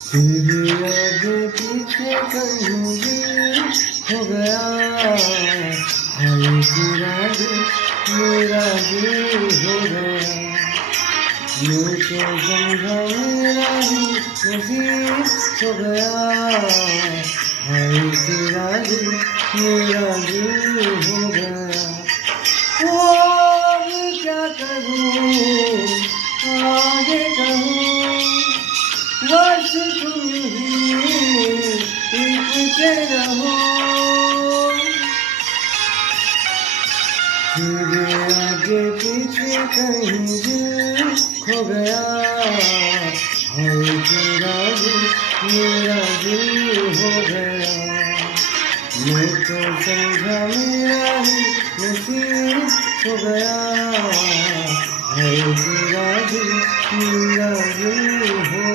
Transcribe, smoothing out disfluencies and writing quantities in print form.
तेरे आगे पीछे कहीं दिल हो गया, हाय तेरा दिल मेरा दिल हो गया। यूं तो समझा मेरा ही नसीब हो गया, हाय तेरा दिल मेरा दिल हो गया। ओ अब क्या करूं आगे कहूं, बस तुम ही लिखते रहो। तेरे आगे पीछे कहीं दिल खो गया, हाय तेरा दिल मेरा दिल हो गया। मैं तो समझा मेरा ही नसीब हो गया, हाय तेरा दिल मेरा दिल हो